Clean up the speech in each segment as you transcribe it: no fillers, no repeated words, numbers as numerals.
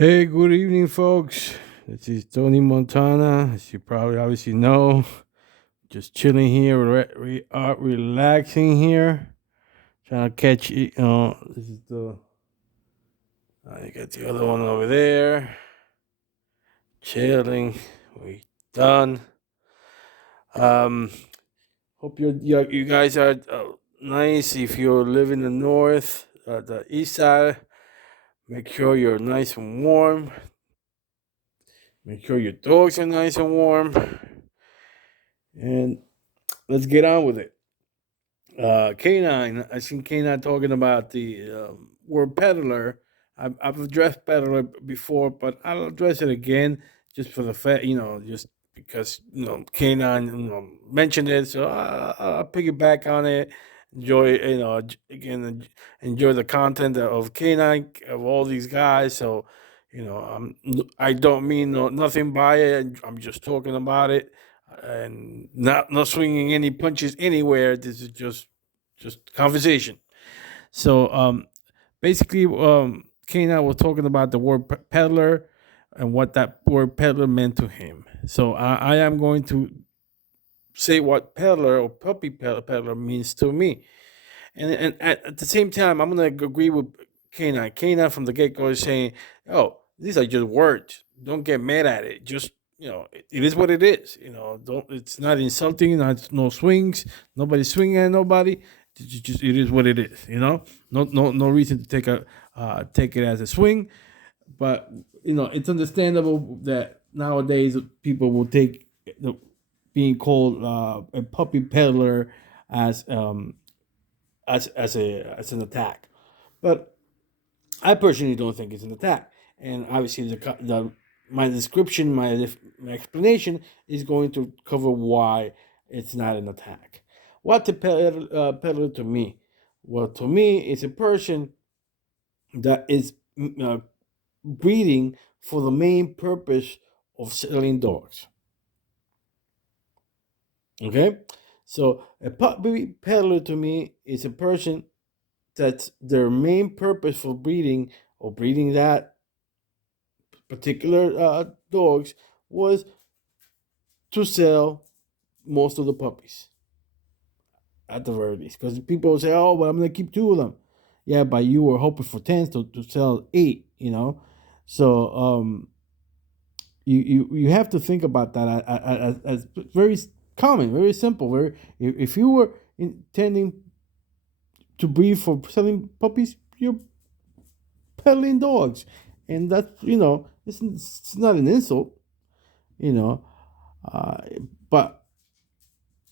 Hey, good evening, folks. This is Tony Montana. As you probably obviously know, just chilling here, relaxing here, trying to catch it. This is the. I got the other one over there, chilling. We done. Um, hope you guys are nice. If you live in the north, the east side, make sure you're nice and warm. Make sure your dogs are nice and warm, and let's get on with it. Canine, I seen Canine talking about the word peddler. I've addressed peddler before, but I'll address it again just for the fact, just because Canine mentioned it, so I'll piggyback on it. Enjoy, enjoy the content of Canine of all these guys. So, I don't mean nothing by it. I'm just talking about it and not swinging any punches anywhere. This is just conversation. So basically, Kane and I were talking about the word peddler and what that word peddler meant to him. So I am going to say what peddler or peddler means to me, and at the same time, I'm going to agree with Canine. Canine from the get go is saying, "Oh, these are just words. Don't get mad at it. Just it is what it is. Don't. It's not insulting. Not no swings. Nobody's swinging at nobody. Just it is what it is. No reason to take it as a swing. But it's understandable that nowadays people will take being called a puppy peddler as as an attack. But I personally don't think it's an attack. And obviously, my description, my explanation is going to cover why it's not an attack. What the peddler to me? Well, to me, it's a person that is breeding for the main purpose of selling dogs. Okay, so a puppy peddler to me is a person that their main purpose for breeding or breeding that particular dogs was to sell most of the puppies at the very least. Because people say, "Oh, but I'm gonna keep two of them." Yeah, but you were hoping for 10 to sell eight. So you have to think about that as very common, very simple. Very if you were intending to breed for selling puppies, you're peddling dogs, and that's it's not an insult, you know. Uh, but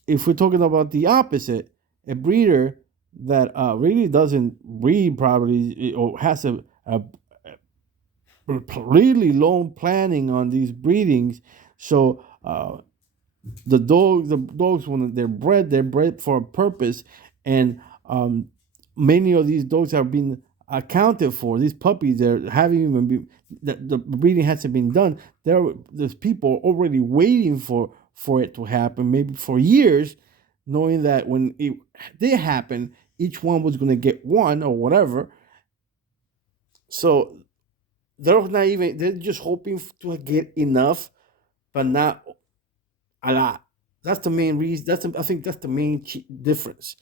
if we're talking about the opposite, a breeder that really doesn't breed properly or has a really long planning on these breedings, so the dogs when they're bred for a purpose, and many of these dogs have been accounted for. These puppies, they're haven't even been the breeding hasn't been done. There's people already waiting for it to happen, maybe for years, knowing that when it did happen, each one was going to get one or whatever. So they're just hoping to get enough, but not a lot. That's the main reason. I think that's the main difference.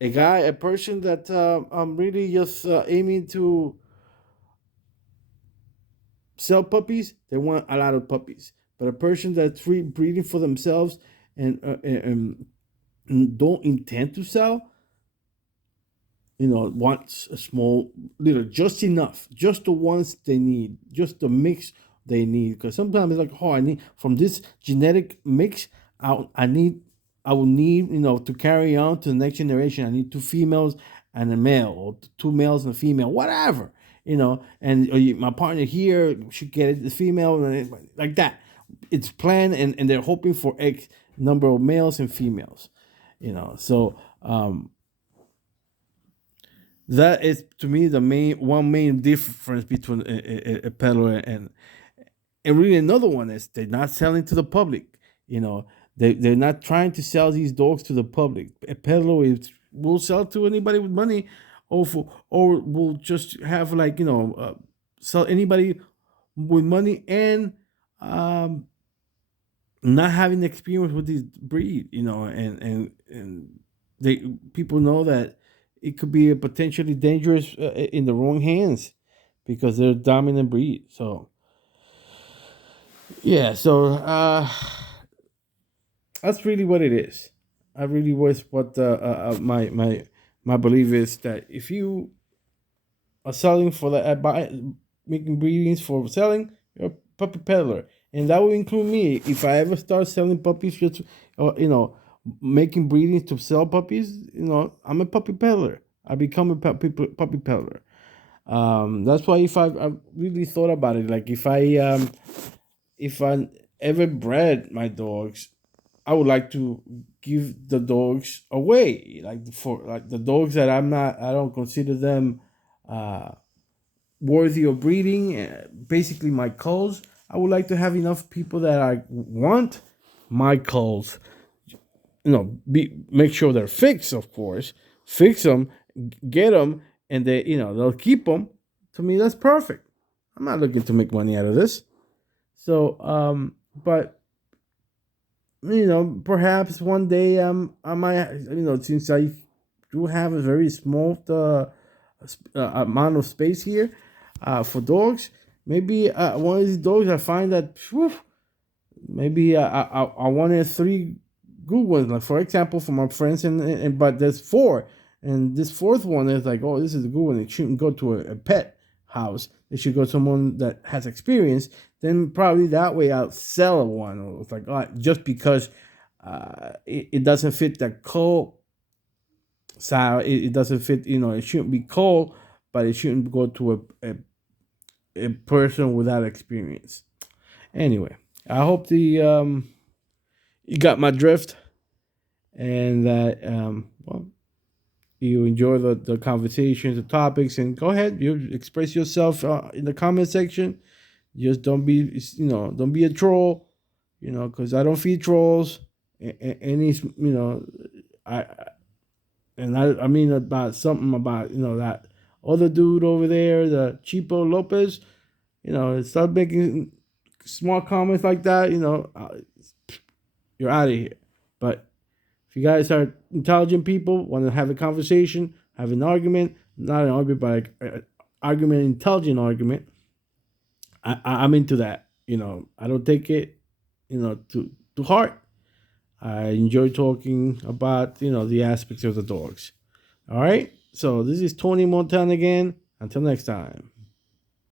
A person that really just aiming to sell puppies, they want a lot of puppies. But a person that's breeding for themselves and don't intend to sell, wants a small little, just enough, just the ones they need, just the mix they need. Because sometimes it's like, oh, I need from this genetic mix. I need, I will need, to carry on to the next generation. I need two females and a male, or two males and a female, whatever. And my partner here should get it, the female, and like that. It's planned, and they're hoping for X number of males and females. So that is to me the main difference between a peddler and really another one is they're not selling to the public. They're not trying to sell these dogs to the public. A peddler will sell to anybody with money, or will just have, like, sell anybody with money and um, not having experience with this breed, and they people know that it could be a potentially dangerous in the wrong hands because they're a dominant breed. So yeah, so that's really what it is. I really was what my belief is that if you are selling for the making breedings for selling, you're a puppy peddler, and that will include me. If I ever start selling puppies, just or making breedings to sell puppies, I'm a puppy peddler. I become a puppy peddler. That's why if I really thought about it, like if I ever bred my dogs, I would like to give the dogs away, like for like the dogs that I don't consider them uh, worthy of breeding. Basically, my culls. I would like to have enough people that I want my culls. Make sure they're fixed, of course. Fix them, get them, and they'll keep them. To me, that's perfect. I'm not looking to make money out of this. So, but perhaps one day I might since I do have a very small amount of space here for dogs. Maybe one of these dogs I find that whew, maybe I wanted three good ones. Like for example, for my friends, and but there's four, and this fourth one is like, oh, this is a good one. It shouldn't go to a pet house. It should go to someone that has experience. Then probably that way I'll sell one. Or it's like, just because it doesn't fit the cold style. It doesn't fit. It shouldn't be cold, but it shouldn't go to a person without experience. Anyway, I hope you got my drift, and that well, you enjoy the conversations, the topics, and go ahead, you express yourself in the comment section. Just don't be a troll, because I don't feed trolls. Any, I I mean about something about that other dude over there, the Chipo Lopez. Start making small comments like that. You're out of here. But if you guys are intelligent people, want to have a conversation, have an argument, not an argument, but an argument, intelligent argument, I'm into that. I don't take it, to heart. I enjoy talking about, the aspects of the dogs. All right. So this is Tony Montana again. Until next time.